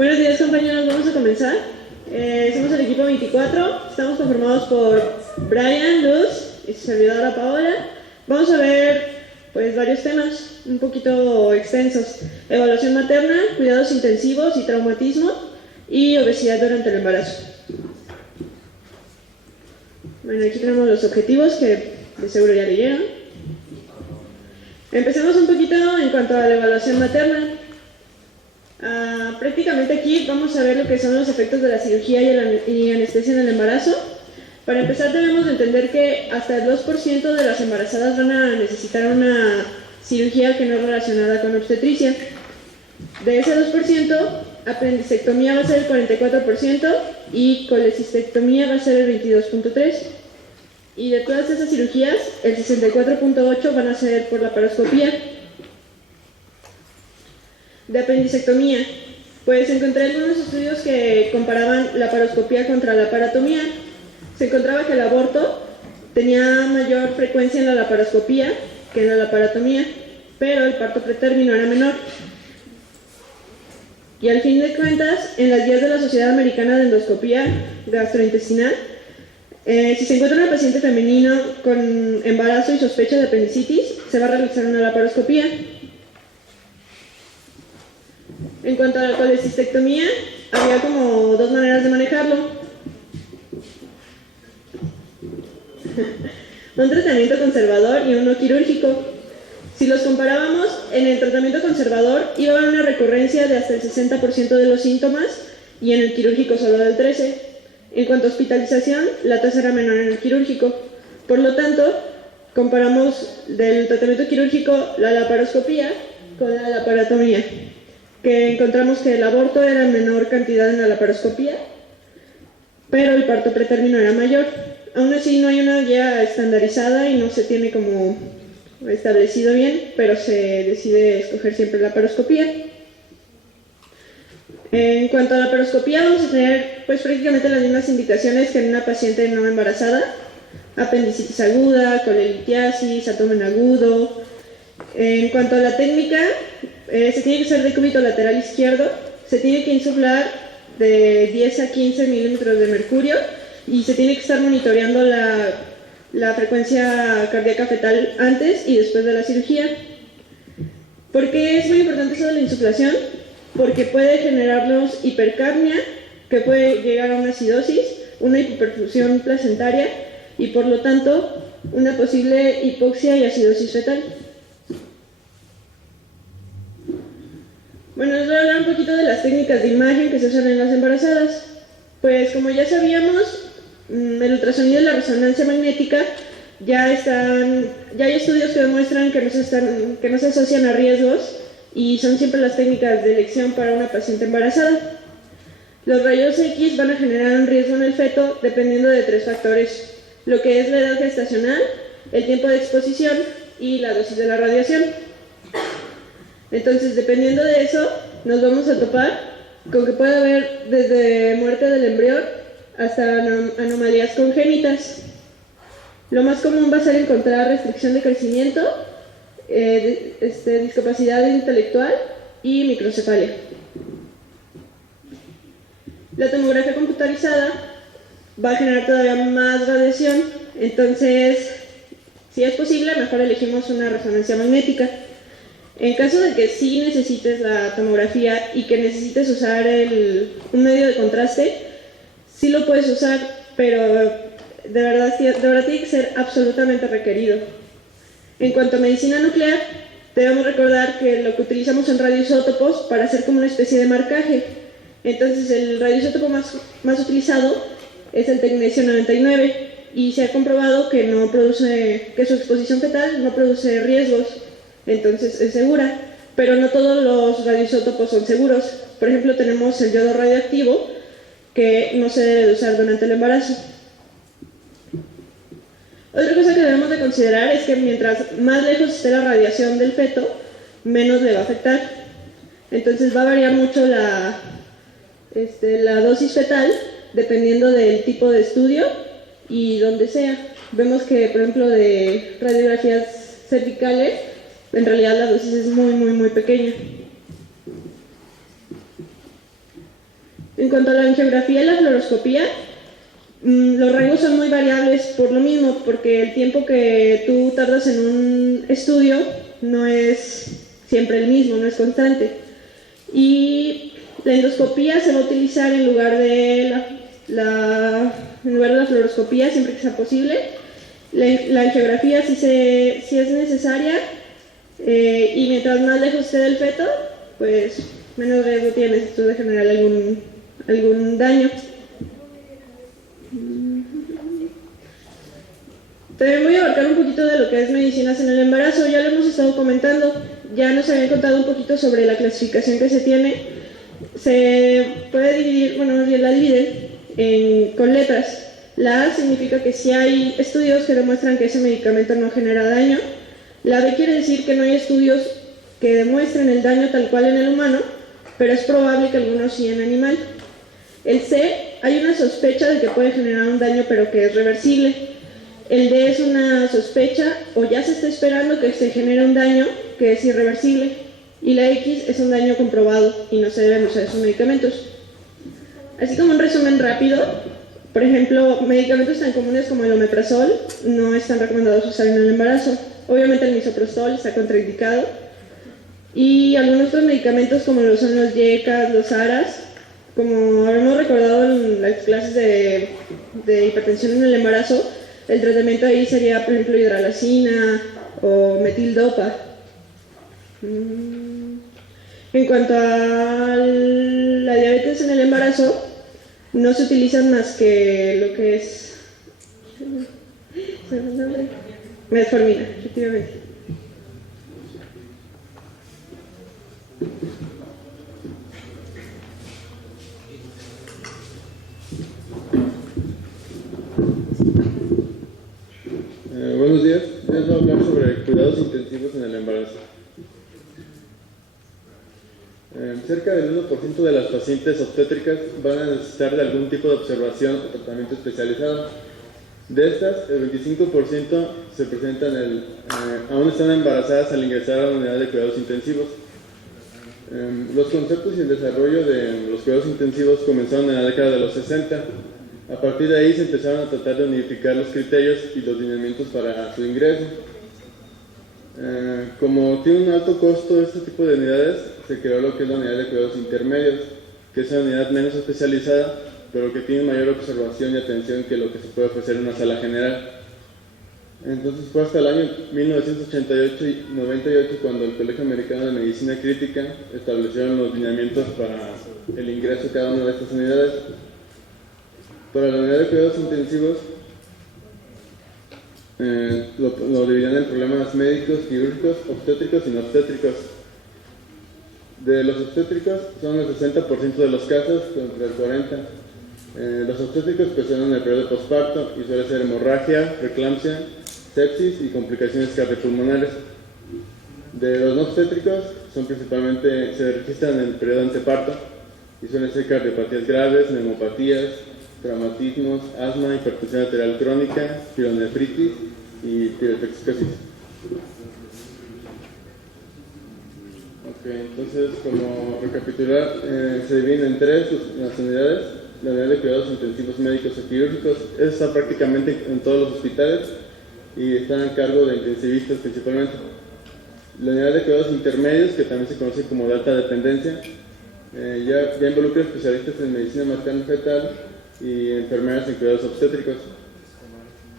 Buenos días, compañeros, vamos a comenzar. Somos el equipo 24, estamos conformados por Brian, Luz y su servidora Paola. Vamos a ver pues varios temas un poquito extensos: evaluación materna, cuidados intensivos y traumatismo, y obesidad durante el embarazo. Bueno, aquí tenemos los objetivos que de seguro ya leyeron. Empecemos un poquito en cuanto a la evaluación materna. Prácticamente aquí vamos a ver lo que son los efectos de la cirugía y anestesia en el embarazo. Para empezar, debemos de entender que hasta el 2% de las embarazadas van a necesitar una cirugía que no es relacionada con obstetricia. De ese 2%, apendicectomía va a ser el 44% y colecistectomía va a ser el 22.3%. Y de todas esas cirugías, el 64.8% van a ser por laparoscopía. De apendicectomía, pues encontré algunos estudios que comparaban la laparoscopía contra la laparotomía. Se encontraba que el aborto tenía mayor frecuencia en la laparoscopía que en la laparotomía, pero el parto pretérmino era menor. Y al fin de cuentas, en las guías de la Sociedad Americana de Endoscopía Gastrointestinal, si se encuentra un paciente femenino con embarazo y sospecha de apendicitis, se va a realizar una laparoscopía. En cuanto a la colecistectomía, había como dos maneras de manejarlo. Un tratamiento conservador y uno quirúrgico. Si los comparábamos, en el tratamiento conservador iba a haber una recurrencia de hasta el 60% de los síntomas y en el quirúrgico solo del 13%. En cuanto a hospitalización, la tasa era menor en el quirúrgico. Por lo tanto, comparamos del tratamiento quirúrgico la laparoscopía con la laparotomía, que encontramos que el aborto era en menor cantidad en la laparoscopía, pero el parto pretérmino era mayor. Aún así no hay una guía estandarizada y no se tiene como establecido bien, pero se decide escoger siempre la laparoscopía. En cuanto a la laparoscopía, vamos a tener pues prácticamente las mismas indicaciones que en una paciente no embarazada: apendicitis aguda, colelitiasis, abdomen agudo. En cuanto a la técnica, se tiene que hacer decúbito lateral izquierdo, se tiene que insuflar de 10 a 15 milímetros de mercurio y se tiene que estar monitoreando la frecuencia cardíaca fetal antes y después de la cirugía. ¿Por qué es muy importante eso de la insuflación? Porque puede generarnos hipercapnia, que puede llegar a una acidosis, una hipoperfusión placentaria y por lo tanto una posible hipoxia y acidosis fetal. Bueno, les voy a hablar un poquito de las técnicas de imagen que se usan en las embarazadas. Pues como ya sabíamos, el ultrasonido y la resonancia magnética ya hay estudios que demuestran que no se asocian a riesgos y son siempre las técnicas de elección para una paciente embarazada. Los rayos X van a generar un riesgo en el feto dependiendo de 3 factores: lo que es la edad gestacional, el tiempo de exposición y la dosis de la radiación. Entonces, dependiendo de eso, nos vamos a topar con que puede haber desde muerte del embrión hasta anomalías congénitas. Lo más común va a ser encontrar restricción de crecimiento, discapacidad intelectual y microcefalia. La tomografía computarizada va a generar todavía más radiación, entonces, si es posible, mejor elegimos una resonancia magnética. En caso de que sí necesites la tomografía y que necesites usar un medio de contraste, sí lo puedes usar, pero de verdad tiene que ser absolutamente requerido. En cuanto a medicina nuclear, debemos recordar que lo que utilizamos son radioisótopos para hacer como una especie de marcaje. Entonces, el radioisótopo más utilizado es el tecnecio 99 y se ha comprobado que su exposición fetal no produce riesgos. Entonces es segura, pero no todos los radioisótopos son seguros. Por ejemplo, tenemos el yodo radioactivo, que no se debe de usar durante el embarazo. Otra cosa que debemos de considerar es que mientras más lejos esté la radiación del feto, menos le va a afectar. Entonces va a variar mucho la dosis fetal dependiendo del tipo de estudio y donde sea. Vemos que, por ejemplo, de radiografías cervicales, en realidad la dosis es muy, muy, muy pequeña. En cuanto a la angiografía y la fluoroscopía, los rangos son muy variables por lo mismo, porque el tiempo que tú tardas en un estudio no es siempre el mismo, no es constante. Y la endoscopía se va a utilizar en lugar de la fluoroscopía siempre que sea posible. La angiografía sí es necesaria, y mientras más lejos esté del feto, pues menos riesgo tienes tú de generar algún daño. También voy a abarcar un poquito de lo que es medicinas en el embarazo. Ya lo hemos estado comentando, ya nos habían contado un poquito sobre la clasificación que se tiene. Se puede dividir, bueno, más bien la dividen con letras. La A significa que sí hay estudios que demuestran que ese medicamento no genera daño. La B quiere decir que no hay estudios que demuestren el daño tal cual en el humano, pero es probable que algunos sí en animal. El C, hay una sospecha de que puede generar un daño, pero que es reversible. El D es una sospecha o ya se está esperando que se genere un daño que es irreversible. Y la X es un daño comprobado y no se deben usar esos medicamentos. Así como un resumen rápido, por ejemplo, medicamentos tan comunes como el omeprazol no están recomendados usar en el embarazo. Obviamente el misoprostol está contraindicado. Y algunos otros medicamentos como lo son los YECAS, los ARAS, como habremos recordado en las clases de hipertensión en el embarazo, el tratamiento ahí sería, por ejemplo, hidralazina o metildopa. En cuanto a la diabetes en el embarazo, no se utilizan más que lo que es metformina, efectivamente. Buenos días, les voy a hablar sobre cuidados intensivos en el embarazo. Cerca del 1% de las pacientes obstétricas van a necesitar de algún tipo de observación o tratamiento especializado. De estas, el 25% se presentan aún están embarazadas al ingresar a la unidad de cuidados intensivos. Los conceptos y el desarrollo de los cuidados intensivos comenzaron en la década de los 60. A partir de ahí se empezaron a tratar de unificar los criterios y los lineamientos para su ingreso. Como tiene un alto costo este tipo de unidades, se creó lo que es la unidad de cuidados intermedios, que es una unidad menos especializada, pero que tiene mayor observación y atención que lo que se puede ofrecer en una sala general. Entonces fue hasta el año 1988 y 98 cuando el Colegio Americano de Medicina Crítica establecieron los lineamientos para el ingreso de cada una de estas unidades. Para la unidad de cuidados intensivos lo dividían en problemas médicos, quirúrgicos, obstétricos y no obstétricos. De los obstétricos son el 60% de los casos contra el 40%. Los obstétricos presentan el periodo posparto y suele ser hemorragia, preeclampsia, sepsis y complicaciones cardiopulmonares. De los no obstétricos se registran en el periodo anteparto y suelen ser cardiopatías graves, neumopatías, traumatismos, asma, hipertensión arterial crónica, pielonefritis y tirotoxicosis. Entonces, como recapitular, se dividen en tres las unidades. La unidad de cuidados intensivos médicos o quirúrgicos está prácticamente en todos los hospitales y está a cargo de intensivistas principalmente. La unidad de cuidados intermedios, que también se conoce como de alta dependencia, ya involucra especialistas en medicina materno-fetal y enfermeras en cuidados obstétricos.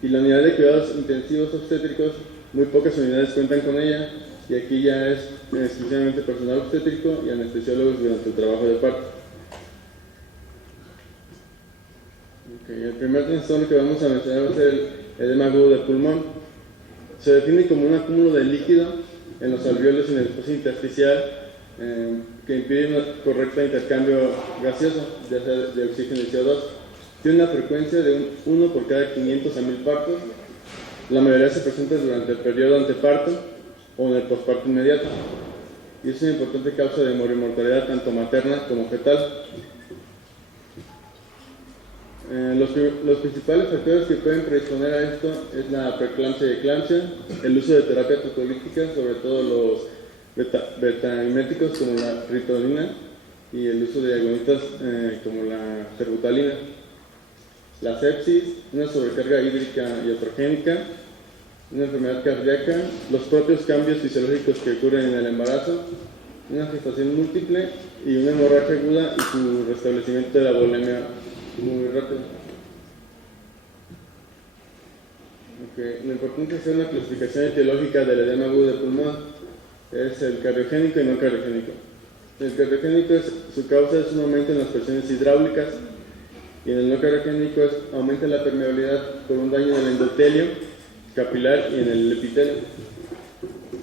Y la unidad de cuidados intensivos obstétricos, muy pocas unidades cuentan con ella, y aquí ya es exclusivamente personal obstétrico y anestesiólogos durante el trabajo de parto. El primer trastorno que vamos a mencionar va a ser el edema agudo del pulmón. Se define como un acúmulo de líquido en los alveolos y en el espacio intersticial que impide un correcto intercambio gaseoso, ya sea de oxígeno y CO2. Tiene una frecuencia de 1 por cada 500 a 1000 partos. La mayoría se presenta durante el periodo anteparto o en el posparto inmediato, y es una importante causa de mortalidad tanto materna como fetal. Los principales factores que pueden predisponer a esto es la preeclampsia y eclampsia, el uso de terapia procolítica, sobre todo los betamiméticos como la ritolina, y el uso de agonitas como la terbutalina. La sepsis, una sobrecarga hídrica iatrogénica, una enfermedad cardíaca, los propios cambios fisiológicos que ocurren en el embarazo, una gestación múltiple y una hemorragia aguda y su restablecimiento de la volemia muy rápido. Lo importante es hacer una clasificación etiológica del edema agudo de pulmón. Es el cardiogénico y no cardiogénico. El cardiogénico, su causa es un aumento en las presiones hidráulicas, y en el no cardiogénico aumenta la permeabilidad por un daño en el endotelio capilar y en el epitelio.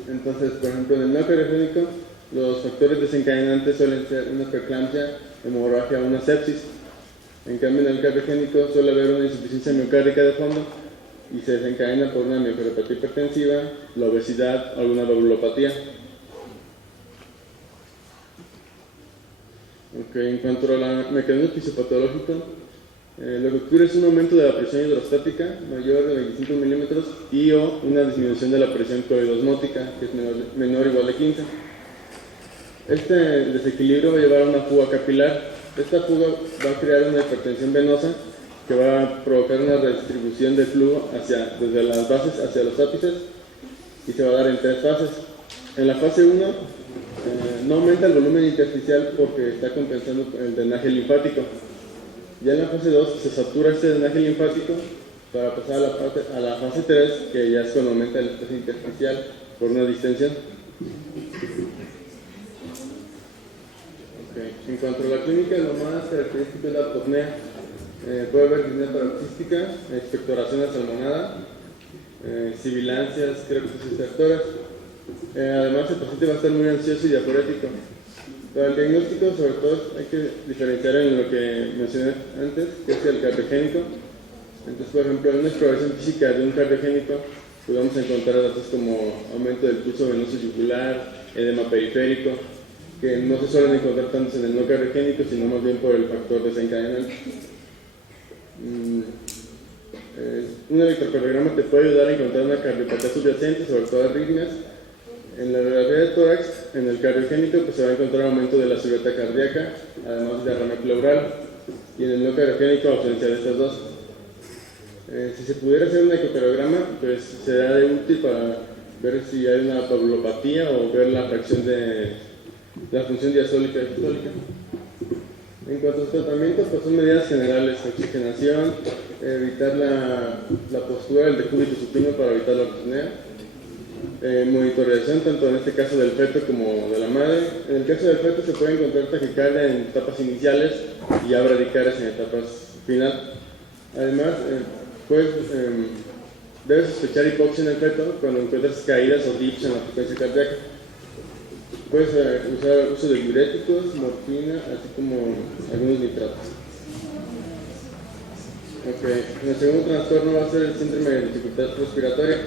Entonces, por ejemplo, en el no cardiogénico, los factores desencadenantes suelen ser una preeclampsia, hemorragia o una sepsis. En cambio, en el cardiogénico suele haber una insuficiencia miocárdica de fondo y se desencadena por una miocardiopatía hipertensiva, la obesidad o alguna valvulopatía. En cuanto al mecanismo fisiopatológico, lo que ocurre es un aumento de la presión hidrostática mayor de 25 milímetros y o una disminución de la presión coidosmótica, que es menor o igual de 15. Este desequilibrio va a llevar a una fuga capilar. Esta fuga va a crear una hipertensión venosa que va a provocar una redistribución de flujo desde las bases hacia los ápices y se va a dar en 3 fases. En la fase 1 no aumenta el volumen intersticial porque está compensando el drenaje linfático. Ya en la fase 2 se satura este drenaje linfático para pasar a la fase 3, que ya es cuando aumenta el espacio intersticial por una distensión. En cuanto a la clínica, lo más característico es la apnea. Puede haber disnea paroxística, expectoración asalmonada, sibilancias, crepes estertoras. Además, el paciente va a estar muy ansioso y diaforético. Para el diagnóstico, sobre todo, hay que diferenciar en lo que mencioné antes, que es el cardiogénico. Entonces, por ejemplo, en una exploración física de un cardiogénico, podemos encontrar datos como aumento del pulso venoso yugular, edema periférico, que no se suelen encontrar tanto en el no cardiogénico, sino más bien por el factor desencadenante. Un electrocardiograma te puede ayudar a encontrar una cardiopatía subyacente, sobre todo arritmias. En la radiografía de tórax, en el cardiogénico, pues se va a encontrar aumento de la silueta cardíaca, además de derrame pleural, y en el no cardiogénico, ausencia de estas dos. Si se pudiera hacer un ecocardiograma, pues será útil para ver si hay una valvulopatía o ver la fracción de la función diastólica y sistólica. En cuanto a los tratamientos, pues son medidas generales: oxigenación, evitar la postura del decúbito supino para evitar la apnea, monitoreación tanto en este caso del feto como de la madre. En el caso del feto se puede encontrar taquicardia en etapas iniciales y ya bradicarias en etapas final. Además, debes sospechar hipoxia en el feto cuando encuentras caídas o dips en la frecuencia cardíaca. Puedes usar uso de diuréticos, morfina, así como algunos nitratos. El segundo trastorno va a ser el síndrome de dificultad respiratoria.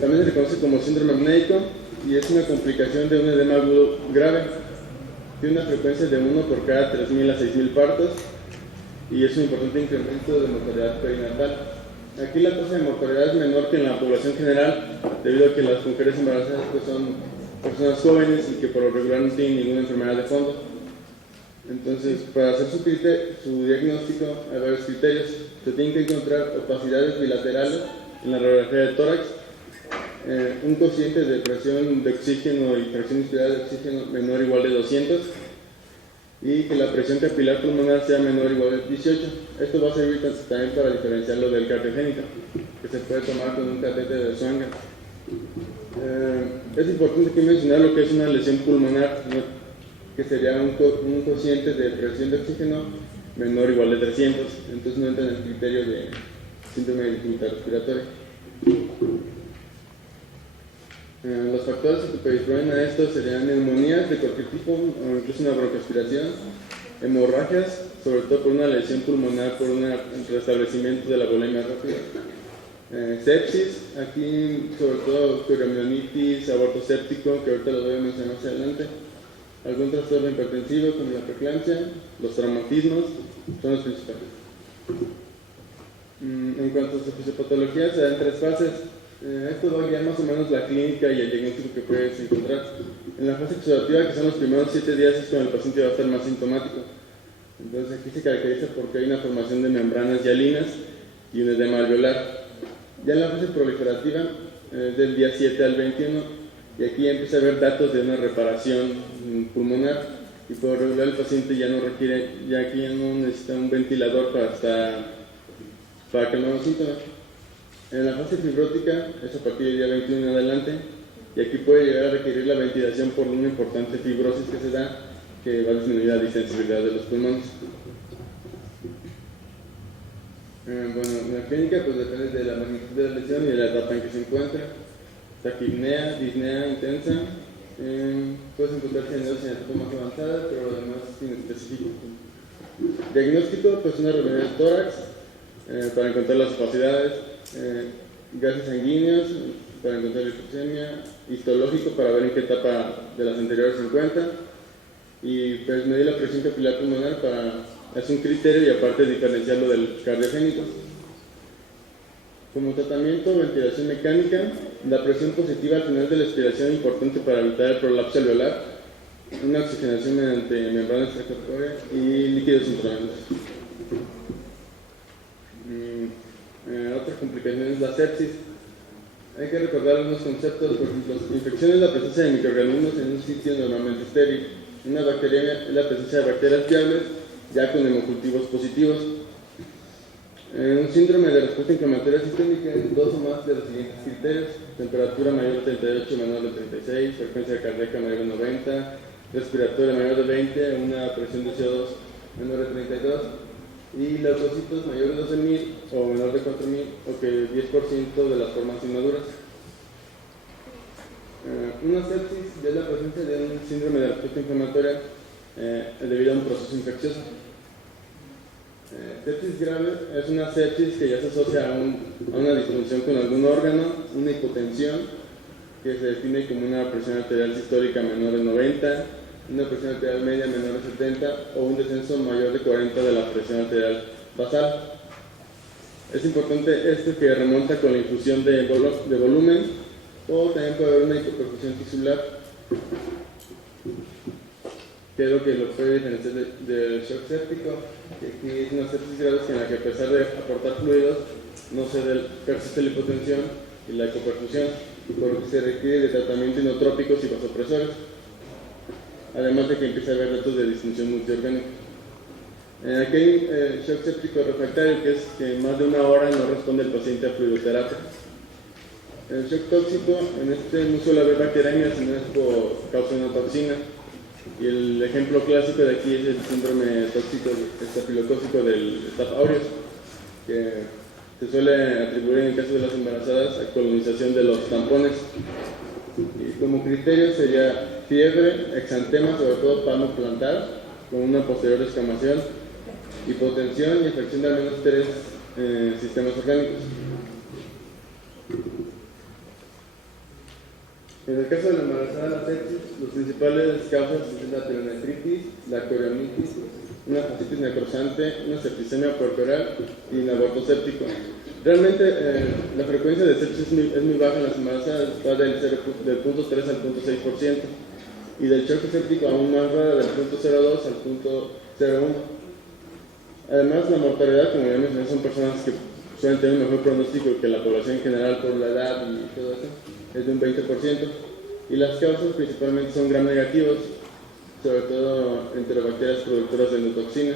También se le conoce como síndrome apneico y es una complicación de un edema agudo grave. Tiene una frecuencia de 1 por cada 3.000 a 6.000 partos y es un importante incremento de mortalidad perinatal. Aquí la tasa de mortalidad es menor que en la población general, debido a que las mujeres embarazadas pues, son personas jóvenes y que por lo regular no tienen ninguna enfermedad de fondo. Entonces, para hacer su diagnóstico hay varios criterios. Se tienen que encontrar opacidades bilaterales en la radiografía de tórax, un cociente de presión de oxígeno y presión inspirada de oxígeno menor o igual de 200 y que la presión capilar pulmonar sea menor o igual de 18. Esto va a servir también para diferenciarlo del cardiogénico, que se puede tomar con un catéter de Swanger. Es importante que mencionar lo que es una lesión pulmonar, ¿no? Que sería un cociente de presión de oxígeno menor o igual de 300, entonces no entra en el criterio de síndrome de dificultad respiratoria. Los factores que predisponen a esto serían neumonías de cualquier tipo, o incluso una broncoaspiración, hemorragias, sobre todo por una lesión pulmonar, por un restablecimiento de la volemia rápida. Sepsis, aquí sobre todo curiamionitis, aborto séptico, que ahorita lo voy a mencionar más adelante. Algún trastorno hipertensivo como la preeclampsia, los traumatismos son los principales. En cuanto a su fisiopatología, se dan 3 fases. Esto va a guiar más o menos la clínica y el diagnóstico que puedes encontrar. En la fase exudativa, que son los primeros 7 días, es cuando el paciente va a estar más sintomático. Entonces aquí se caracteriza porque hay una formación de membranas hialinas y un edema alveolar. Ya en la fase proliferativa, del día 7 al 21, y aquí empieza a haber datos de una reparación pulmonar, y por regular el paciente ya no requiere, ya aquí ya no necesita un ventilador para calmar los síntomas. En la fase fibrótica es a partir del día 21 en adelante, y aquí puede llegar a requerir la ventilación por una importante fibrosis que se da, que va a disminuir la distensibilidad de los pulmones. Bueno, en la clínica pues depende de la magnitud de la lesión y de la etapa en que se encuentra. Taquipnea, disnea intensa, puedes encontrar cianosis en etapas más avanzadas, pero además inespecífico. Diagnóstico, pues una reunión del tórax para encontrar las opacidades, gases sanguíneos para encontrar la hipoxemia, histológico para ver en qué etapa de las anteriores se encuentra, y pues medir la presión capilar pulmonar es un criterio, y aparte diferenciarlo del cardiogénico. Como tratamiento, ventilación mecánica, la presión positiva al final de la expiración es importante para evitar el prolapso alveolar, una oxigenación mediante membrana extracorpórea y líquidos intravenosos. Otra complicación es la sepsis. Hay que recordar algunos conceptos. Por ejemplo, infección es la presencia de microorganismos en un sitio normalmente estéril. Una bacteria es la presencia de bacterias viables, ya con hemocultivos positivos. Un síndrome de respuesta inflamatoria sistémica es 2 o más de los siguientes criterios: temperatura mayor de 38, menor de 36, frecuencia cardíaca mayor de 90, respiratoria mayor de 20, una presión de CO2 menor de 32, y leucocitos mayor de 12.000 o menor de 4.000, o que 10% de las formas inmaduras. Una sepsis es la presencia de un síndrome de respuesta inflamatoria debido a un proceso infeccioso. Sepsis grave es una sepsis que ya se asocia a una disfunción con algún órgano, una hipotensión que se define como una presión arterial sistólica menor de 90, una presión arterial media menor de 70 o un descenso mayor de 40 de la presión arterial basal. Es importante esto, que remonta con la infusión de volumen, o también puede haber una hipoperfusión tisular, que es lo que lo puede diferenciar del shock séptico, que aquí es una sepsis grave en la que, a pesar de aportar fluidos, no persiste la hipotensión y la hipoperfusión, por lo que se requiere de tratamiento inotrópicos y vasopresores, además de que empieza a haber datos de disfunción multiorgánica. Aquí hay shock séptico refractario, que es que más de 1 hora no responde el paciente a fluidoterapia. El shock tóxico, en este no suele haber bacteriemia, sino es por causa de una toxina. Y el ejemplo clásico de aquí es el síndrome tóxico estafilocócico del Staph aureus, que se suele atribuir en el caso de las embarazadas a colonización de los tampones. Y como criterio sería fiebre, exantema, sobre todo palmo plantar, con una posterior descamación, hipotensión y infección de al menos 3 sistemas orgánicos. En el caso de la embarazada, la sepsis, las principales causas son la pielonefritis, la corionitis, una fascitis necrosante, una septicemia puerperal y un aborto séptico. Realmente la frecuencia de sepsis es muy baja en las embarazadas, va del 0.3 al 0.6%, y del choque séptico aún más rara, del 0.02 al 0.01. Además, la mortalidad, como ya mencioné, son personas que suelen tener un mejor pronóstico que la población en general por la edad y todo eso, es de un 20%, y las causas principalmente son gram negativos, sobre todo enterobacterias productoras de endotoxina,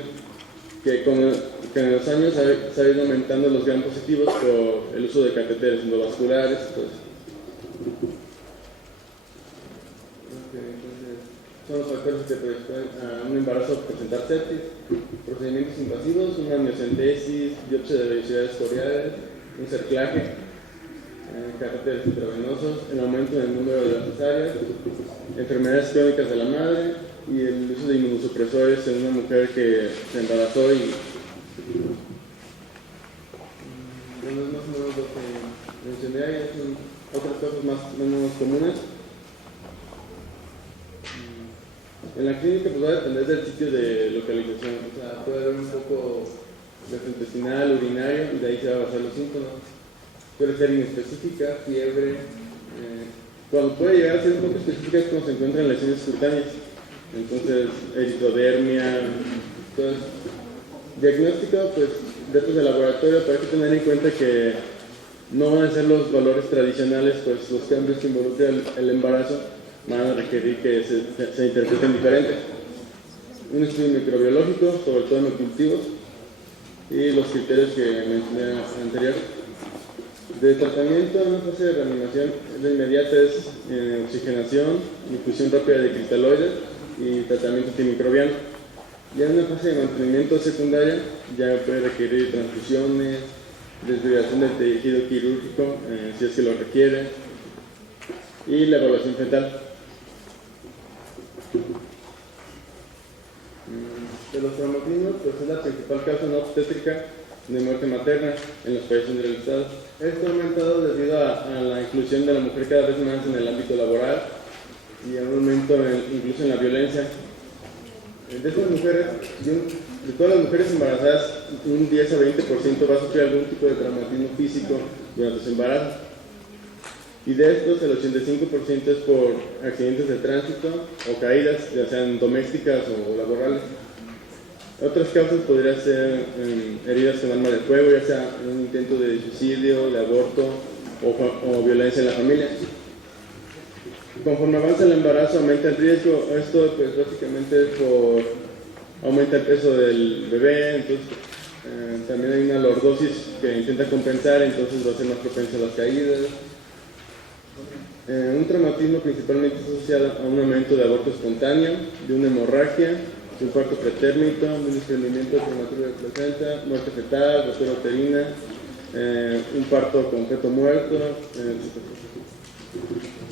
que en los años se ha ido aumentando los gram positivos por el uso de catéteres endovasculares y todo eso. Entonces, son los factores que predisponen a un embarazo a presentar sepsis: procedimientos invasivos, una amniocentesis, biopsia de vellosidades coriales, un cerclaje, catéteres intravenosos, el aumento en el número de las cesáreas, enfermedades crónicas de la madre y el uso de inmunosupresores en una mujer que se embarazó. Y bueno, es más o menos lo que mencioné. Hay otras cosas menos comunes. En la clínica pues va a depender del sitio de localización, o sea, puede haber un poco gastrointestinal, urinario, y de ahí se va a basar los síntomas. puede ser inespecífica, fiebre. Cuando puede llegar a ser un poco específica es cuando se encuentran lesiones cutáneas. Entonces, eritrodermia, todo eso. Diagnóstico, pues, datos de laboratorio, pero hay que tener en cuenta que no van a ser los valores tradicionales, pues los cambios que involucran el embarazo van a requerir que se interpreten diferentes. Un estudio microbiológico, sobre todo en los cultivos, y los criterios que mencioné anterior. De tratamiento, en una fase de reanimación, la inmediata es oxigenación, infusión rápida de cristaloides y tratamiento antimicrobiano. Ya en una fase de mantenimiento secundaria, ya puede requerir transfusiones, desviación del tejido quirúrgico, si es que lo requiere, y la evaluación fetal. De los traumatismos, pues es la principal causa no obstétrica de muerte materna en los países industrializados. Esto ha aumentado debido a la inclusión de la mujer cada vez más en el ámbito laboral y a un aumento incluso en la violencia. De estas mujeres, de todas las mujeres embarazadas, un 10 a 20% va a sufrir algún tipo de traumatismo físico durante su embarazo. Y de estos, el 85% es por accidentes de tránsito o caídas, ya sean domésticas o laborales. Otras causas podrían ser heridas con arma de fuego, ya sea un intento de suicidio, de aborto o violencia en la familia. Conforme avanza el embarazo, aumenta el riesgo. Esto, pues, básicamente aumenta el peso del bebé. Entonces, también hay una lordosis que intenta compensar, entonces va a ser más propensa a las caídas. Un traumatismo principalmente asociado a un aumento de aborto espontáneo, de una hemorragia, de un parto pretérmito, de un desprendimiento prematuro de placenta, muerte fetal, rotura uterina, un parto con feto muerto.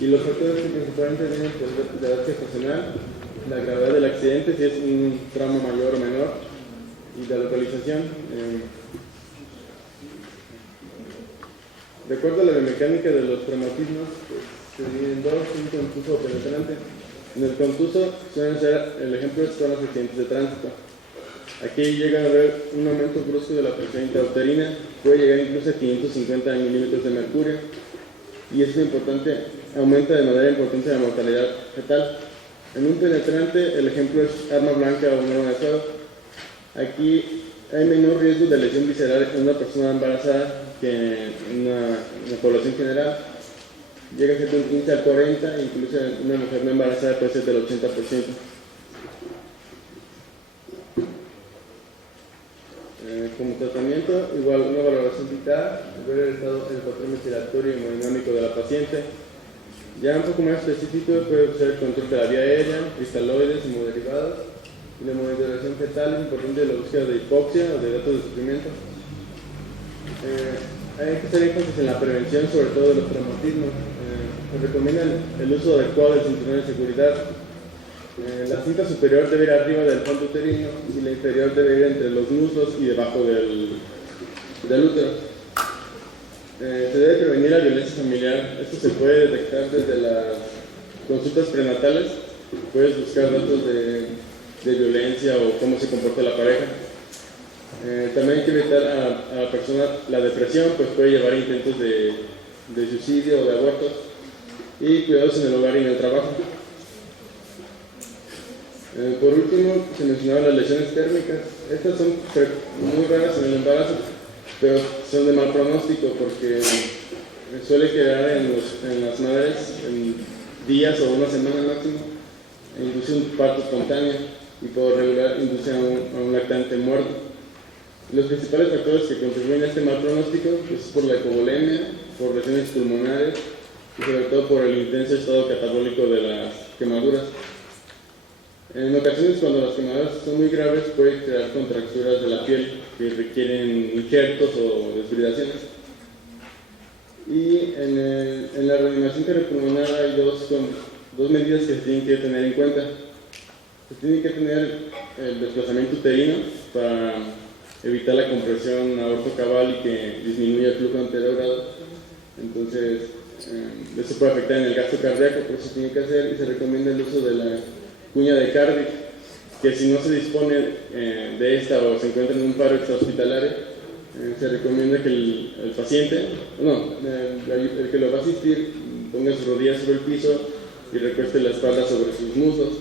Y los factores que principalmente vienen por la edad gestacional, la gravedad del accidente, si es un trauma mayor o menor, y la localización. De acuerdo a la biomecánica de los traumatismos, pues, se dividen en dos: un contuso o penetrante. En el contuso suelen ser, el ejemplo son los accidentes de tránsito. Aquí llega a haber un aumento brusco de la presión intrauterina, puede llegar incluso a 550 milímetros de mercurio, y es importante, aumenta de manera importante la mortalidad fetal. En un penetrante, el ejemplo es arma blanca o un arma de fuego. Aquí hay menor riesgo de lesión visceral en una persona embarazada que en la población general. Llega a ser de un 15 al 40, incluso en una mujer no embarazada puede ser del 80%. Como tratamiento, igual una valoración vital, ver el patrón respiratorio y hemodinámico de la paciente. Ya un poco más específico puede ser el control de la vía aérea, cristaloides, hemoderivados. Y la monitoración fetal es importante la búsqueda de hipoxia o de datos de sufrimiento. Hay que hacer énfasis en la prevención, sobre todo de los traumatismos. Se recomienda el uso adecuado del cinturón de seguridad. La cinta superior debe ir arriba del fondo uterino y la inferior debe ir entre los muslos y debajo del útero. Se debe prevenir la violencia familiar. Esto se puede detectar desde las consultas prenatales. Puedes buscar datos de violencia o cómo se comporta la pareja. También hay que evitar a la persona la depresión, pues puede llevar a intentos de suicidio o de abortos. Y cuidados en el hogar y en el trabajo. Por último, se mencionaban las lesiones térmicas. Estas son muy raras en el embarazo, pero son de mal pronóstico porque suele quedar en las madres en días o una semana máximo, e induce un parto espontáneo y por regular induce a un lactante muerto. Los principales factores que contribuyen a este mal pronóstico pues, es por la hipovolemia, por lesiones pulmonares y sobre todo por el intenso estado catabólico de las quemaduras. En ocasiones, cuando las quemaduras son muy graves, puede crear contracturas de la piel que requieren injertos o desbridaciones. Y en la reanimación cardiopulmonar hay dos medidas que se tienen que tener en cuenta. Se tiene que tener el desplazamiento uterino para evitar la compresión aortocabal y que disminuya el flujo anterogrado. Entonces, eso puede afectar en el gasto cardíaco, por eso se tiene que hacer, y se recomienda el uso de la cuña de Cardiff, que si no se dispone de esta o se encuentra en un paro extrahospitalario, se recomienda que el paciente, el que lo va a asistir, ponga sus rodillas sobre el piso y recueste la espalda sobre sus muslos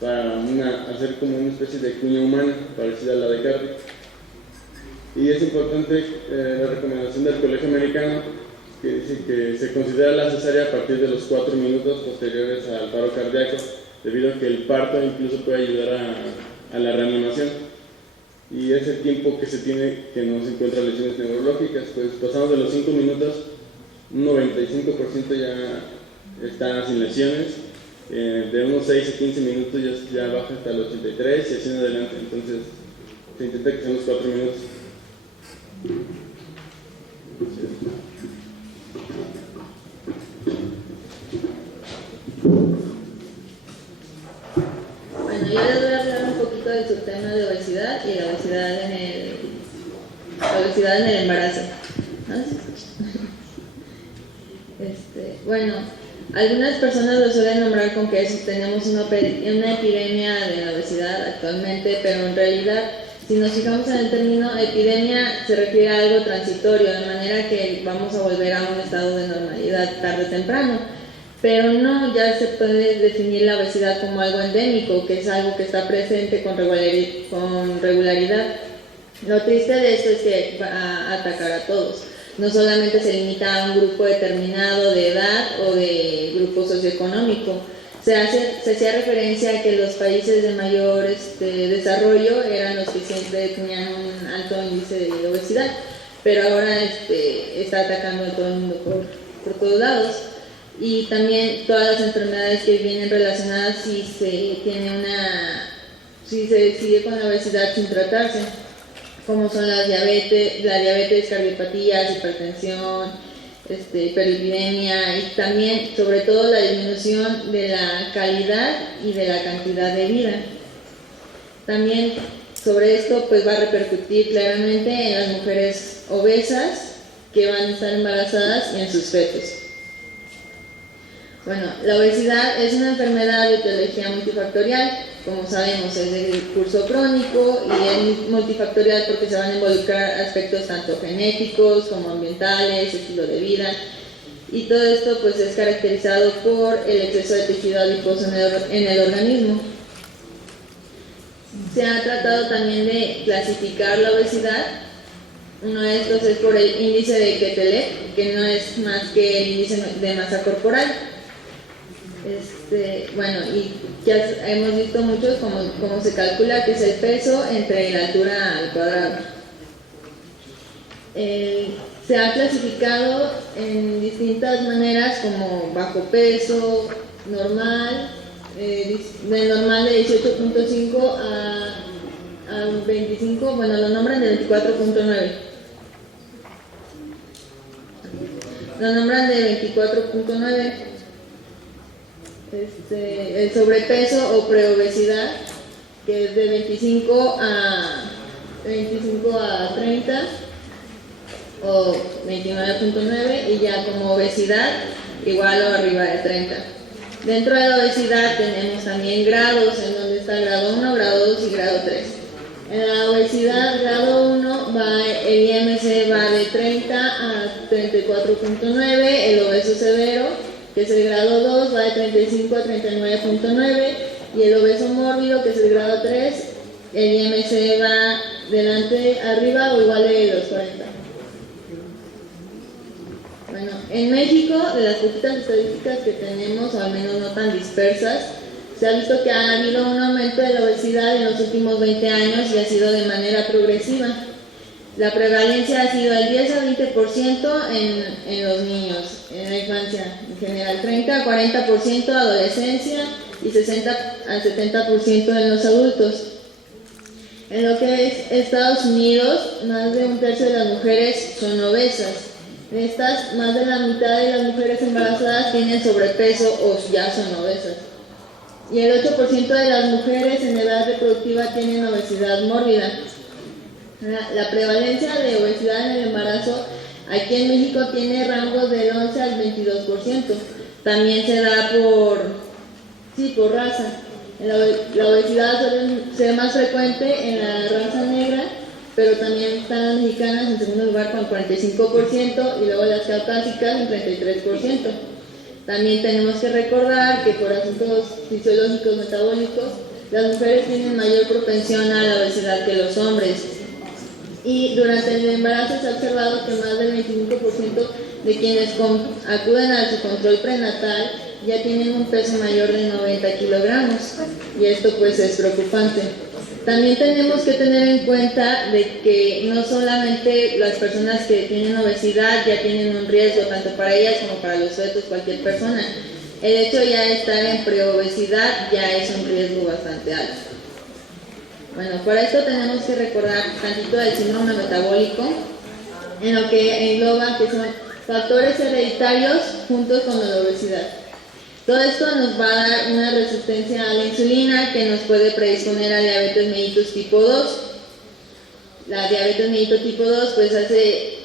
para hacer como una especie de cuña humana parecida a la de Carrie. Y es importante la recomendación del Colegio Americano, que dice que se considera la cesárea a partir de los 4 minutos posteriores al paro cardíaco, debido a que el parto incluso puede ayudar a la reanimación. Y es el tiempo que se tiene que no se encuentran lesiones neurológicas, pues pasamos de los 5 minutos, un 95% ya está sin lesiones, de unos 6 a 15 minutos ya baja hasta el 83 y así en adelante, entonces se intenta que sean los 4 minutos. Bueno, yo les voy a hablar un poquito del subtema de obesidad y la obesidad en el embarazo. ¿No se escucha? Bueno, algunas personas lo suelen nombrar con que tenemos una epidemia de la obesidad actualmente, pero en realidad, si nos fijamos en el término epidemia, se refiere a algo transitorio, de manera que vamos a volver a un estado de normalidad tarde o temprano. Pero no, ya se puede definir la obesidad como algo endémico, que es algo que está presente con regularidad. Lo triste de esto es que va a atacar a todos. No solamente se limita a un grupo determinado de edad o de grupo socioeconómico. Se hacía referencia a que los países de mayor desarrollo eran los que siempre tenían un alto índice de obesidad, pero ahora está atacando a todo el mundo por todos lados. Y también todas las enfermedades que vienen relacionadas si se sigue con la obesidad sin tratarse, como son la diabetes, cardiopatías, hipertensión, hiperlipidemia, y también sobre todo la disminución de la calidad y de la cantidad de vida. También sobre esto pues va a repercutir claramente en las mujeres obesas que van a estar embarazadas y en sus fetos. Bueno, la obesidad es una enfermedad de etiología multifactorial, como sabemos es de curso crónico y es multifactorial porque se van a involucrar aspectos tanto genéticos como ambientales, estilo de vida, y todo esto pues es caracterizado por el exceso de tejido adiposo en el organismo. Se ha tratado también de clasificar la obesidad. Uno de estos es por el índice de Quetelet, que no es más que el índice de masa corporal. Bueno, y ya hemos visto muchos cómo se calcula, que es el peso entre la altura al cuadrado. Se ha clasificado en distintas maneras, como bajo peso, normal, de normal de 18.5 a 25, bueno, lo nombran de 24.9. Lo nombran de 24.9. El sobrepeso o preobesidad, que es de 25 a 30 o 29.9, y ya como obesidad igual o arriba de 30. Dentro de la obesidad tenemos también grados, en donde está grado 1, grado 2 y grado 3. En la obesidad grado 1 el IMC va de 30 a 34.9, el obeso severo, que es el grado 2, va de 35 a 39.9, y el obeso mórbido, que es el grado 3, el IMC va arriba o igual de los 40. Bueno, en México, de las poquitas estadísticas que tenemos, o al menos no tan dispersas, se ha visto que ha habido un aumento de la obesidad en los últimos 20 años y ha sido de manera progresiva. La prevalencia ha sido del 10 a 20% en los niños, en la infancia en general, 30 a 40% adolescencia y 60 al 70% en los adultos. En lo que es Estados Unidos, más de un tercio de las mujeres son obesas. De estas, más de la mitad de las mujeres embarazadas tienen sobrepeso o ya son obesas. Y el 8% de las mujeres en edad reproductiva tienen obesidad mórbida. La prevalencia de obesidad en el embarazo aquí en México tiene rangos del 11 al 22%. También se da por raza. La obesidad suele ser más frecuente en la raza negra pero también están las mexicanas en segundo lugar con 45% y luego las caucásicas en 33%. También tenemos que recordar que por asuntos fisiológicos metabólicos las mujeres tienen mayor propensión a la obesidad que los hombres. Y durante el embarazo se ha observado que más del 25% de quienes acuden a su control prenatal ya tienen un peso mayor de 90 kilogramos y esto pues es preocupante. También tenemos que tener en cuenta de que no solamente las personas que tienen obesidad ya tienen un riesgo tanto para ellas como para los fetos, cualquier persona. El hecho ya de estar en preobesidad ya es un riesgo bastante alto. Bueno, para esto tenemos que recordar tantito del síndrome metabólico, en lo que engloba que son factores hereditarios juntos con la obesidad. Todo esto nos va a dar una resistencia a la insulina que nos puede predisponer a diabetes mellitus tipo 2. La diabetes mellitus tipo 2 pues hace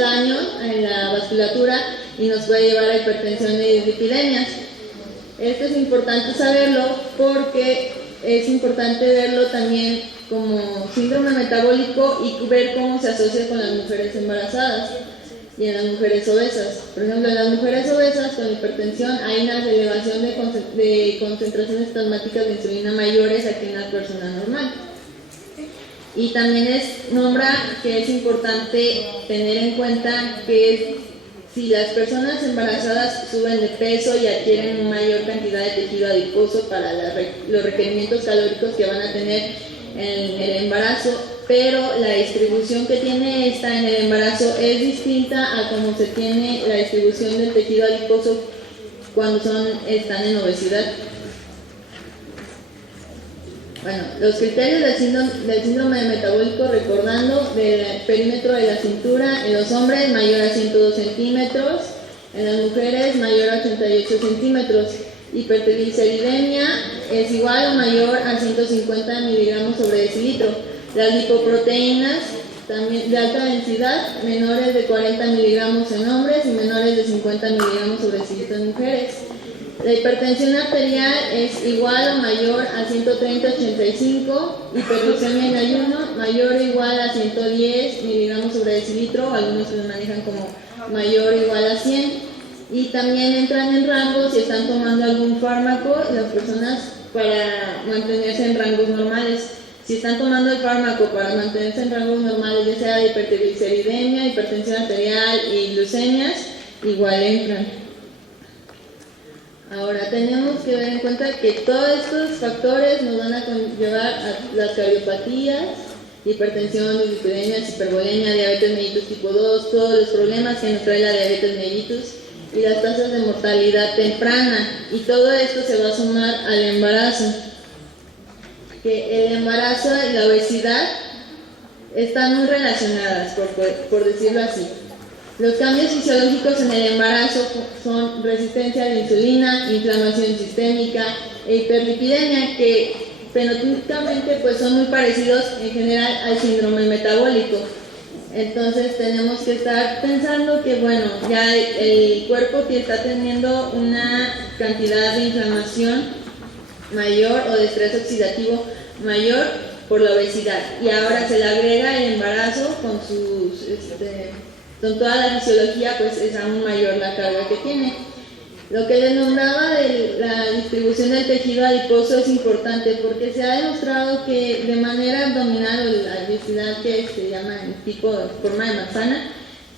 daño en la vasculatura y nos puede llevar a hipertensión y dislipidemias. Esto es importante saberlo porque es importante verlo también como síndrome metabólico y ver cómo se asocia con las mujeres embarazadas y en las mujeres obesas. Por ejemplo, en las mujeres obesas con hipertensión hay una elevación de concentraciones plasmáticas de insulina mayores a que en una persona normal. Y también nombra que es importante tener en cuenta que si las personas embarazadas suben de peso y adquieren una mayor cantidad de tejido adiposo para los requerimientos calóricos que van a tener en el embarazo, pero la distribución que tiene esta en el embarazo es distinta a como se tiene la distribución del tejido adiposo cuando están en obesidad. Bueno, los criterios del síndrome metabólico, recordando, del perímetro de la cintura en los hombres mayor a 102 centímetros, en las mujeres mayor a 88 centímetros. Hipertrigliceridemia es igual o mayor a 150 miligramos sobre decilitro. Las lipoproteínas también de alta densidad, menores de 40 miligramos en hombres y menores de 50 miligramos sobre decilitro en mujeres. La hipertensión arterial es igual o mayor a 130-85, hiperglucemia en ayuno mayor o igual a 110 miligramos sobre decilitro, algunos lo manejan como mayor o igual a 100, y también entran en rango si están tomando algún fármaco las personas para mantenerse en rangos normales. Si están tomando el fármaco para mantenerse en rangos normales, ya sea de hipertrigliceridemia, hipertensión arterial y glucemias, igual entran. Ahora tenemos que ver en cuenta que todos estos factores nos van a conllevar a las cardiopatías, hipertensión, dislipidemias, hipervolemia, diabetes mellitus tipo 2, todos los problemas que nos trae la diabetes mellitus y las tasas de mortalidad temprana, y todo esto se va a sumar al embarazo. Que el embarazo y la obesidad están muy relacionadas, por decirlo así. Los cambios fisiológicos en el embarazo son resistencia a la insulina, inflamación sistémica e hiperlipidemia, que fenotípicamente pues son muy parecidos en general al síndrome metabólico. Entonces tenemos que estar pensando que bueno, ya el cuerpo que está teniendo una cantidad de inflamación mayor o de estrés oxidativo mayor por la obesidad, y ahora se le agrega el embarazo con con toda la fisiología, pues es aún mayor la carga que tiene. Lo que les nombraba de la distribución del tejido adiposo es importante porque se ha demostrado que de manera abdominal, o la obesidad que se llama en forma de manzana,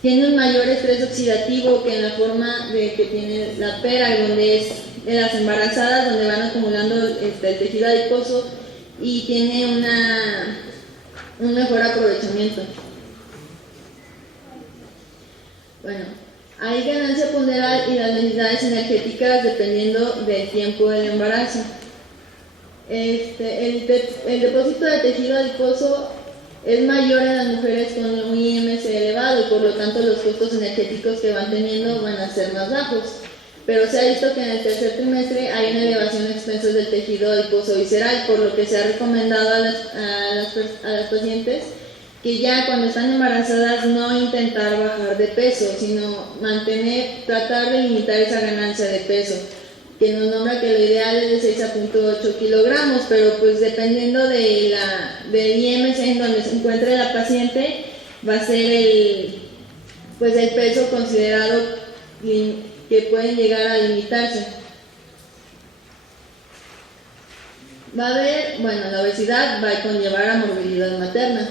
tiene un mayor estrés oxidativo que en la forma de que tiene la pera, donde es de las embarazadas, donde van acumulando el tejido adiposo y tiene un mejor aprovechamiento. Bueno, hay ganancia ponderal y las necesidades energéticas dependiendo del tiempo del embarazo. El depósito de tejido adiposo es mayor en las mujeres con un IMC elevado y por lo tanto los costos energéticos que van teniendo van a ser más bajos. Pero se ha visto que en el tercer trimestre hay una elevación de expensos del tejido adiposo visceral, por lo que se ha recomendado a las pacientes que ya cuando están embarazadas no intentar bajar de peso, sino tratar de limitar esa ganancia de peso, que nos nombra que lo ideal es de 6 a 0.8 kilogramos, pero pues dependiendo del IMC en donde se encuentre la paciente, va a ser el peso considerado que pueden llegar a limitarse. Va a haber, la obesidad va a conllevar a morbilidad materna.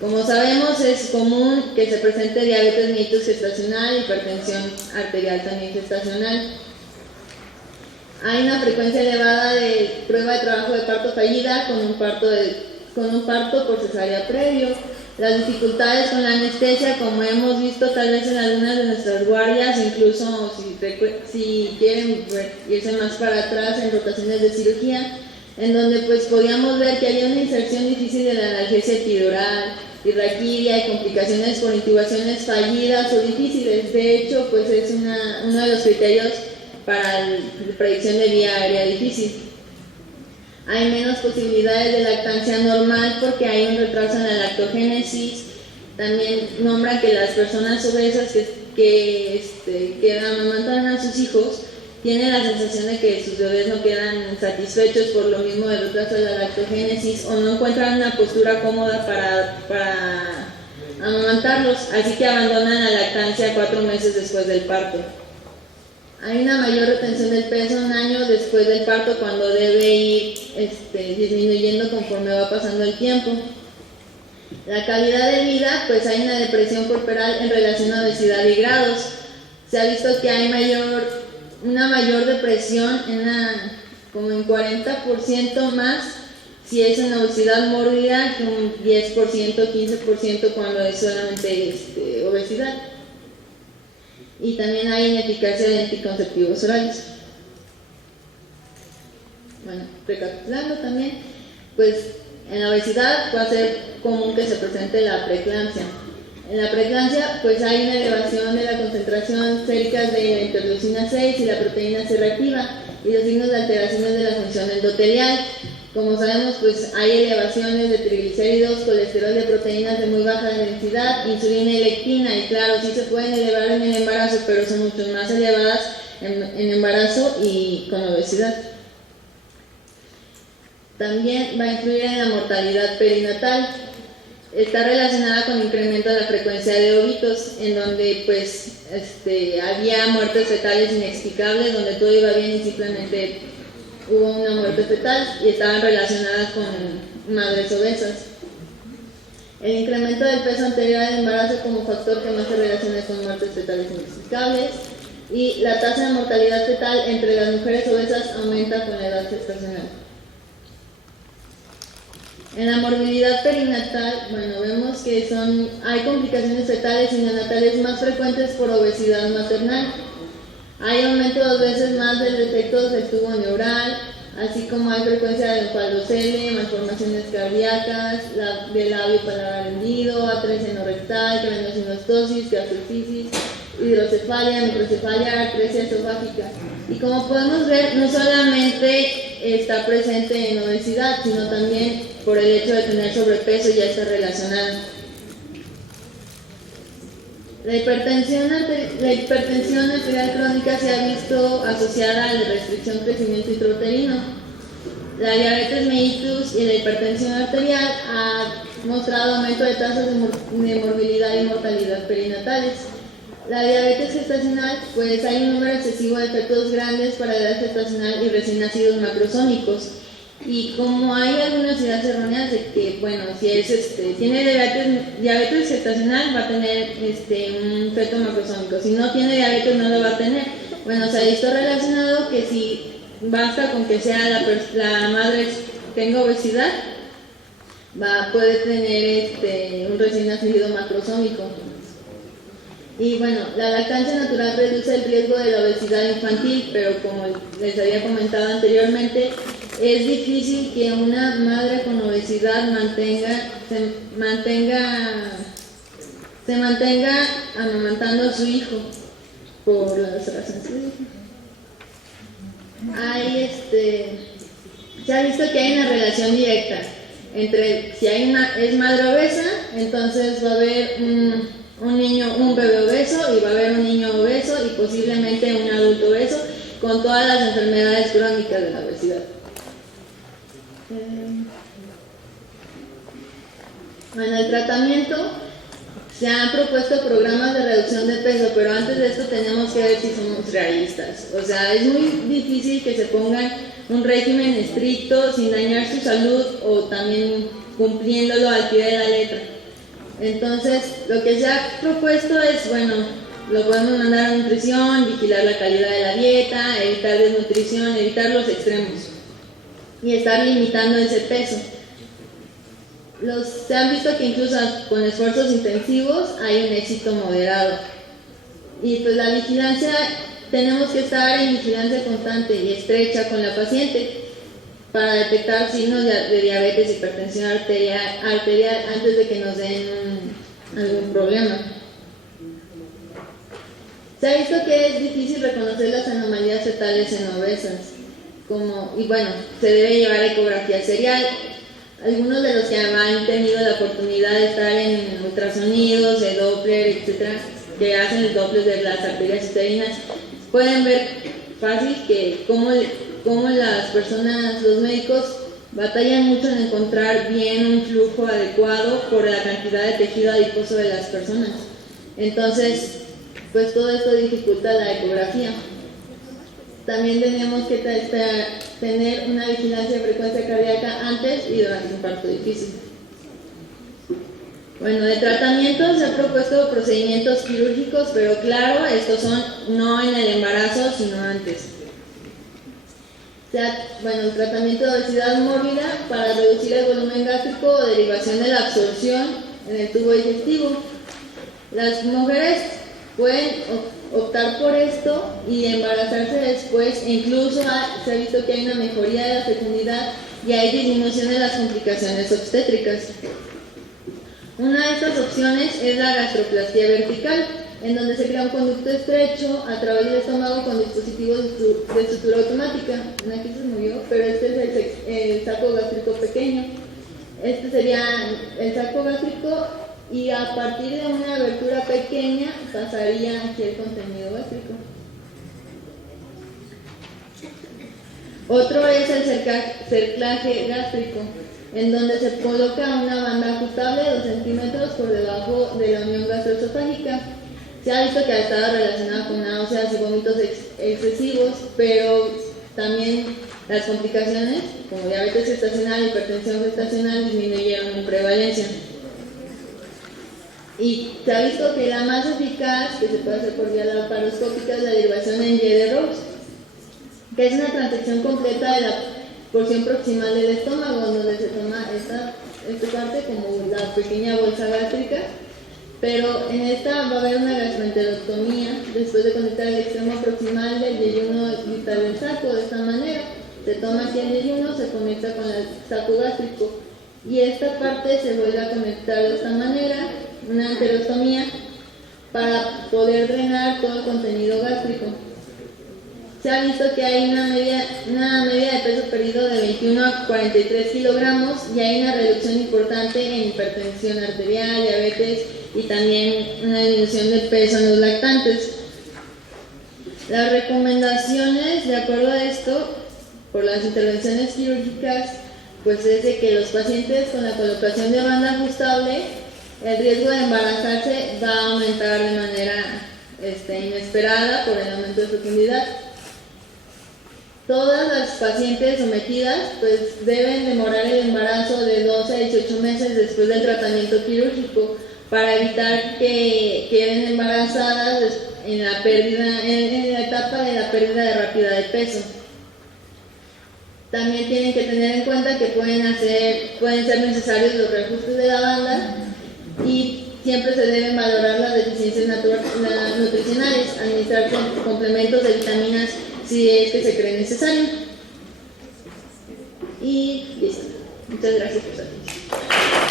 Como sabemos, es común que se presente diabetes mellitus gestacional, hipertensión arterial también gestacional. Hay una frecuencia elevada de prueba de trabajo de parto fallida con un parto por cesárea previo. Las dificultades con la anestesia, como hemos visto tal vez en algunas de nuestras guardias, incluso si quieren irse más para atrás en rotaciones de cirugía, en donde pues podíamos ver que había una inserción difícil de la analgesia epidural, raquidia y complicaciones por intubaciones fallidas o difíciles. De hecho, pues es uno de los criterios para la predicción de vía aérea difícil. Hay menos posibilidades de lactancia normal porque hay un retraso en la lactogénesis. También nombran que las personas obesas que amamantan a sus hijos tienen la sensación de que sus bebés no quedan satisfechos por lo mismo del retraso de la lactogénesis o no encuentran una postura cómoda para amamantarlos, así que abandonan la lactancia 4 meses después del parto. Hay una mayor retención del peso un año después del parto cuando debe ir disminuyendo conforme va pasando el tiempo. La calidad de vida, pues hay una depresión corporal en relación a obesidad y grados. Se ha visto que hay una mayor depresión como en 40% más si es en obesidad mórbida que un 10%, 15% cuando es solamente obesidad. Y también hay ineficacia de anticonceptivos orales. Recapitulando también, pues en la obesidad va a ser común que se presente la preeclampsia. En la preeclampsia, pues hay una elevación de la concentración sérica de la interleucina 6 y la proteína C reactiva y los signos de alteraciones de la función endotelial. Como sabemos, pues hay elevaciones de triglicéridos, colesterol de proteínas de muy baja densidad, insulina y lectina, y claro, sí se pueden elevar en el embarazo, pero son mucho más elevadas en embarazo y con obesidad. También va a influir en la mortalidad perinatal. Está relacionada con el incremento de la frecuencia de óbitos, en donde pues había muertes fetales inexplicables, donde todo iba bien y simplemente hubo una muerte fetal y estaban relacionadas con madres obesas. El incremento del peso anterior al embarazo como factor que más se relaciona con muertes fetales inexplicables, y la tasa de mortalidad fetal entre las mujeres obesas aumenta con la edad gestacional. En la morbilidad perinatal, vemos que hay complicaciones fetales y neonatales más frecuentes por obesidad maternal. Hay aumento 2 veces más del defecto del tubo neural, así como hay frecuencia de encefalocele, malformaciones cardíacas, de labio paladar hendido, atresia rectal, craniosynostosis, gastrocitis, hidrocefalia, microcefalia, atresia esofágica. Y como podemos ver, no solamente está presente en obesidad, sino también por el hecho de tener sobrepeso ya está relacionado. La hipertensión arterial crónica se ha visto asociada a la restricción crecimiento intrauterino. La diabetes mellitus y la hipertensión arterial ha mostrado aumento de tasas de morbilidad y mortalidad perinatales. La diabetes gestacional, pues hay un número excesivo de fetos grandes para edad gestacional y recién nacidos macrosómicos. Y como hay algunas ideas erróneas de que, si tiene diabetes gestacional va a tener un feto macrosómico, si no tiene diabetes no lo va a tener. Se ha visto relacionado que si basta con que sea la madre tenga obesidad, puede tener un recién nacido macrosómico. Y la lactancia natural reduce el riesgo de la obesidad infantil, pero como les había comentado anteriormente, es difícil que una madre con obesidad se mantenga amamantando a su hijo por las razones que dije. Se ha visto que hay una relación directa entre si es madre obesa, entonces va a haber un bebé obeso y va a haber un niño obeso y posiblemente un adulto obeso, con todas las enfermedades crónicas de la obesidad. En el tratamiento se han propuesto programas de reducción de peso, pero antes de esto tenemos que ver si somos realistas. O sea, es muy difícil que se pongan un régimen estricto sin dañar su salud o también cumpliéndolo al pie de la letra. Entonces, lo que se ha propuesto es, bueno, lo podemos mandar a nutrición, vigilar la calidad de la dieta, evitar desnutrición, evitar los extremos y estar limitando ese peso. Se han visto que incluso con esfuerzos intensivos hay un éxito moderado. Y pues la vigilancia, tenemos que estar en vigilancia constante y estrecha con la paciente para detectar signos de diabetes, hipertensión arterial antes de que nos den algún problema. Se ha visto que es difícil reconocer las anomalías fetales en obesas, y bueno, se debe llevar ecografía serial. Algunos de los que han tenido la oportunidad de estar en ultrasonidos, de Doppler, etcétera, que hacen el Doppler de las arterias uterinas, pueden ver fácil que cómo las personas, los médicos, batallan mucho en encontrar bien un flujo adecuado por la cantidad de tejido adiposo de las personas. Entonces, pues todo esto dificulta la ecografía. También tenemos que tener una vigilancia de frecuencia cardíaca antes y durante un parto difícil. Bueno, de tratamiento se han propuesto procedimientos quirúrgicos, pero claro, estos son no en el embarazo, sino antes. El tratamiento de obesidad mórbida para reducir el volumen gástrico o derivación de la absorción en el tubo digestivo. Las mujeres pueden optar por esto y embarazarse después, e incluso se ha visto que hay una mejoría de la fecundidad y hay disminución de las complicaciones obstétricas. Una de estas opciones es la gastroplastia vertical, en donde se crea un conducto estrecho a través del estómago con dispositivos de sutura automática. Aquí se movió, pero este es el saco gástrico pequeño. Este sería el saco gástrico y a partir de una abertura pequeña pasaría aquí el contenido gástrico. Otro es el cerclaje gástrico, en donde se coloca una banda ajustable de 2 centímetros por debajo de la unión gastroesofágica. Se ha visto que ha estado relacionado con náuseas y vómitos excesivos, pero también las complicaciones, como diabetes gestacional y hipertensión gestacional, disminuyeron en prevalencia. Y se ha visto que la más eficaz, que se puede hacer por vía laparoscópica, es la derivación en Y de Roux, que es una transección completa de la porción proximal del estómago, donde se toma esta parte como la pequeña bolsa gástrica, pero en esta va a haber una gastroenteroctomía después de conectar el extremo proximal del yeyuno distal del saco. De esta manera se toma aquí el yeyuno, se conecta con el saco gástrico y esta parte se vuelve a conectar de esta manera, una enterostomía, para poder drenar todo el contenido gástrico. Se ha visto que hay una media de peso perdido de 21 a 43 kilogramos y hay una reducción importante en hipertensión arterial, diabetes y también una disminución de peso en los lactantes. Las recomendaciones, de acuerdo a esto, por las intervenciones quirúrgicas, pues es de que los pacientes con la colocación de banda ajustable, el riesgo de embarazarse va a aumentar de manera inesperada por el aumento de fecundidad. Todas las pacientes sometidas pues deben demorar el embarazo de 12 a 18 meses después del tratamiento quirúrgico para evitar que queden embarazadas en la etapa de la pérdida rápida de peso. También tienen que tener en cuenta que pueden ser necesarios los reajustes de la banda y siempre se deben valorar las deficiencias nutricionales, administrar complementos de vitaminas si es que se cree necesario. Y listo. Muchas gracias por su atención.